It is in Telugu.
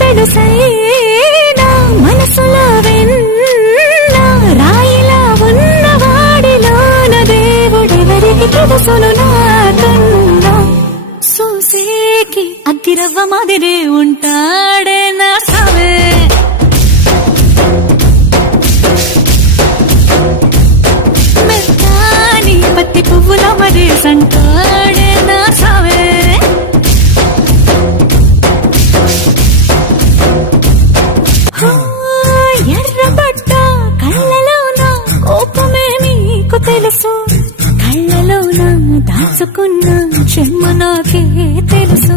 పెడుసైనా మనసులో వెన్నా రాయిలా ఉన్నవాడిలోన దేవుడెవరికి తెలుసును నాకన్నా చూసేకి అగ్గిరవ్వ మాదిరే ఉంటాడే నా సావే మెత్తాని పత్తి పువ్వుల మరే సంటాడే నా సావే ఎర్రబడ్డ కళ్ళలోన కోపమే మీకు తెలుసు కళ్ళలోన దాచుకున్న చెమ్మ నాకే తెలుసు